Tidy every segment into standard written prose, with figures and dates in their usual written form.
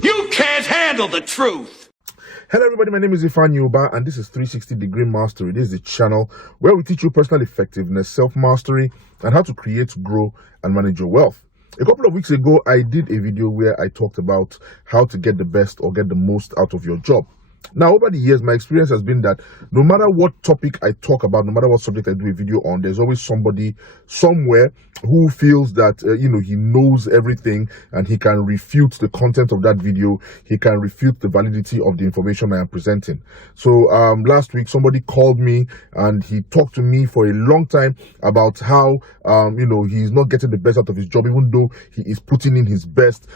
You can't handle the truth. Hello everybody, my name is Ifan Oba and this is 360 Degree Mastery. This is the channel where we teach you personal effectiveness, self-mastery, and how to create, grow, and manage your wealth. A couple of weeks ago, I did a video where I talked about how to get the best or get the most out of your job. Now, over the years, my experience has been that no matter what topic I talk about, no matter what subject I do a video on, there's always somebody somewhere who feels that, he knows everything and he can refute the content of that video. He can refute the validity of the information I am presenting. So last week, somebody called me and he talked to me for a long time about how, he's not getting the best out of his job, even though he is putting in his best.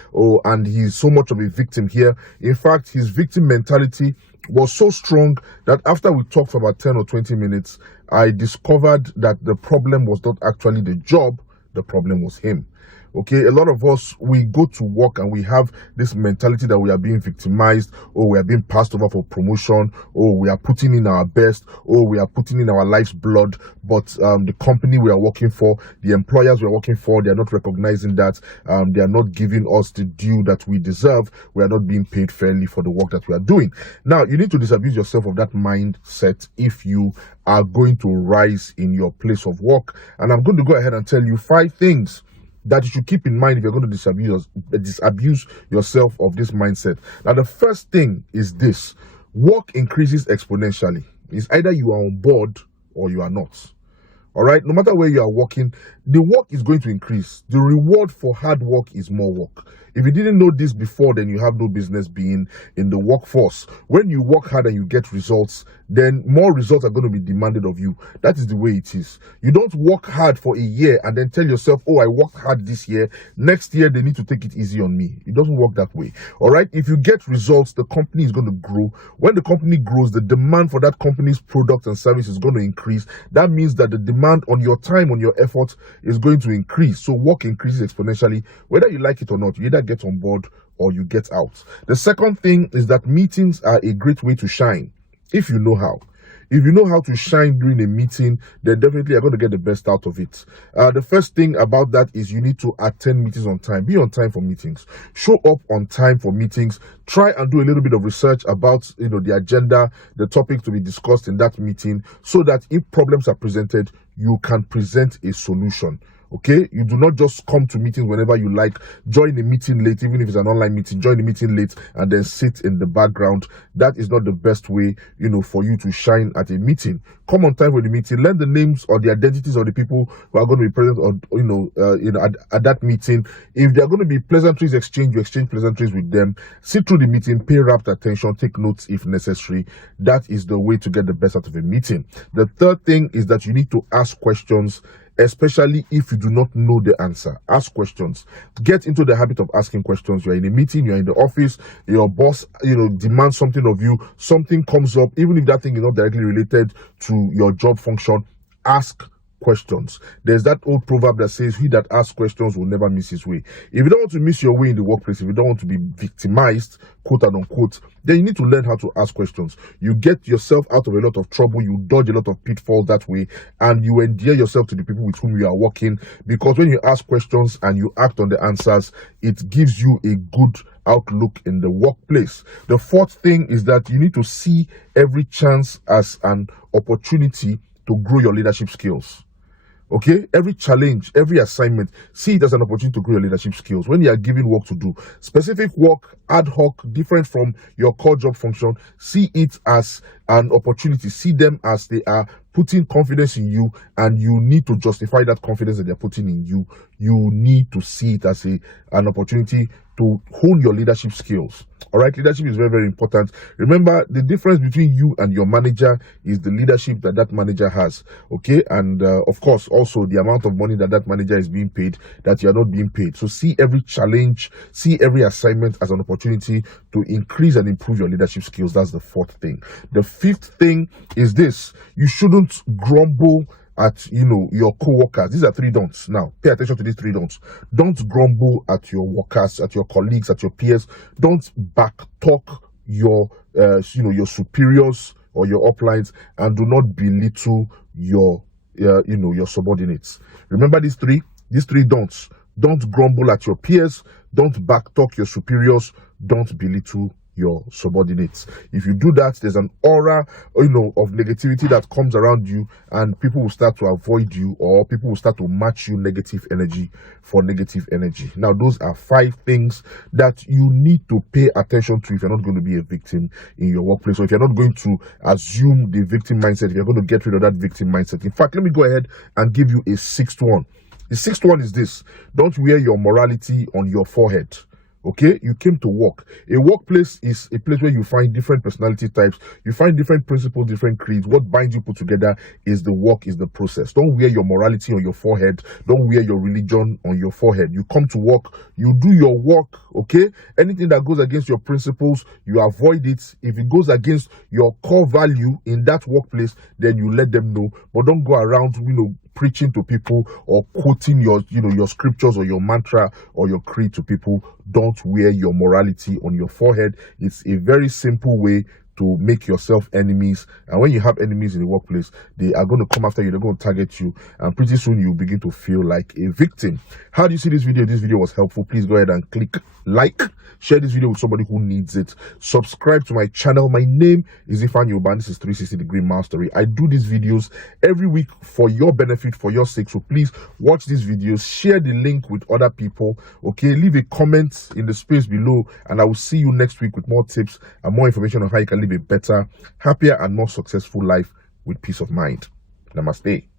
And he's so much of a victim here. In fact, his victim mentality was so strong that after we talked for about 10 or 20 minutes, I discovered that the problem was not actually the job, the problem was him. Okay, a lot of us, we go to work and we have this mentality that we are being victimized, or we are being passed over for promotion, or we are putting in our best, or we are putting in our life's blood, but the company we are working for, the employers we are working for, they are not recognizing that, they are not giving us the due that we deserve. We are not being paid fairly for the work that we are doing. Now, you need to disabuse yourself of that mindset if you are going to rise in your place of work. And I'm going to go ahead and tell you 5 things that you should keep in mind if you're going to disabuse yourself of this mindset. Now, the first thing is this: work increases exponentially. It's either you are on board or you are not. All right, no matter where you are working, the work is going to increase. The reward for hard work is more work. If you didn't know this before, then you have no business being in the workforce. When you work hard and you get results, then more results are going to be demanded of you. That is the way it is. You don't work hard for a year and then tell yourself, oh, I worked hard this year. Next year, they need to take it easy on me. It doesn't work that way. All right. If you get results, the company is going to grow. When the company grows, the demand for that company's product and service is going to increase. That means that the demand on your time, on your effort is going to increase. So work increases exponentially. Whether you like it or not, you either get on board or you get out. The second thing is that meetings are a great way to shine if you know how. If you know how to shine during a meeting, then definitely you're going to get the best out of it. The first thing about that is you need to attend meetings on time. Be on time for meetings. Show up on time for meetings. Try and do a little bit of research about the agenda, the topic to be discussed in that meeting, so that if problems are presented, you can present a solution. Okay, you do not just come to meetings whenever you like. Join the meeting late, even if it's an online meeting. Join the meeting late and then sit in the background. That is not the best way, for you to shine at a meeting. Come on time for the meeting. Learn the names or the identities of the people who are going to be present, or at that meeting. If there are going to be pleasantries exchanged, you exchange pleasantries with them. Sit through the meeting, pay rapt attention, take notes if necessary. That is the way to get the best out of a meeting. The third thing is that you need to ask questions, especially if you do not know the answer. Ask questions. Get into the habit of asking questions. You're in a meeting, you're in the office, your boss, demands something of you, something comes up, even if that thing is not directly related to your job function, ask questions. There's that old proverb that says, he that asks questions will never miss his way. If you don't want to miss your way in the workplace, if you don't want to be victimized, quote and unquote, then you need to learn how to ask questions. You get yourself out of a lot of trouble, you dodge a lot of pitfalls that way, and you endear yourself to the people with whom you are working, because when you ask questions and you act on the answers, it gives you a good outlook in the workplace. The fourth thing is that you need to see every chance as an opportunity to grow your leadership skills. Okay, every challenge, every assignment, see it as an opportunity to grow your leadership skills. When you are given work to do, specific work, ad hoc, different from your core job function, see it as an opportunity. See them as they are putting confidence in you, and you need to justify that confidence that they're putting in you. You need to see it as an opportunity to hone your leadership skills. All right, leadership is very, very important. Remember, the difference between you and your manager is the leadership that manager has. Okay, and of course, also the amount of money that manager is being paid, that you are not being paid. So see every challenge, see every assignment as an opportunity to increase and improve your leadership skills. That's the fourth thing. The fifth thing is this: you shouldn't grumble at your co-workers. These are 3 don'ts. Now pay attention to these 3 don'ts. Don't grumble at your workers, at your colleagues, at your peers. Don't backtalk your your superiors or your uplines, and do not belittle your subordinates. Remember these three don'ts. Don't grumble at your peers. Don't backtalk your superiors. Don't belittle your subordinates. If you do that, there's an aura, of negativity that comes around you, and people will start to avoid you, or people will start to match you negative energy for negative energy. Now, those are 5 things that you need to pay attention to if you're not going to be a victim in your workplace, or if you're not going to assume the victim mindset, if you're going to get rid of that victim mindset. In fact, let me go ahead and give you a 6th one. The 6th one is this: don't wear your morality on your forehead. Okay, you came to work. A workplace is a place where you find different personality types, you find different principles, different creeds. What binds you put together is the work, is the process. Don't wear your morality on your forehead. Don't wear your religion on your forehead. You come to work, you do your work, okay? Anything that goes against your principles, you avoid it. If it goes against your core value in that workplace, then you let them know. But don't go around, preaching to people or quoting your scriptures or your mantra or your creed to people. Don't wear your morality on your forehead. It's a very simple way to make yourself enemies, and when you have enemies in the workplace, they are going to come after you, they're going to target you, and pretty soon you begin to feel like a victim. How do you see this video? If this video was helpful, please go ahead and click like, share this video with somebody who needs it, subscribe to my channel. My name is Ifeanyi Uba, and this is 360 Degree Mastery. I do these videos every week for your benefit, for your sake, so please watch these videos, share the link with other people, okay? Leave a comment in the space below, and I will see you next week with more tips and more information on how you can live a better, happier, and more successful life with peace of mind. Namaste.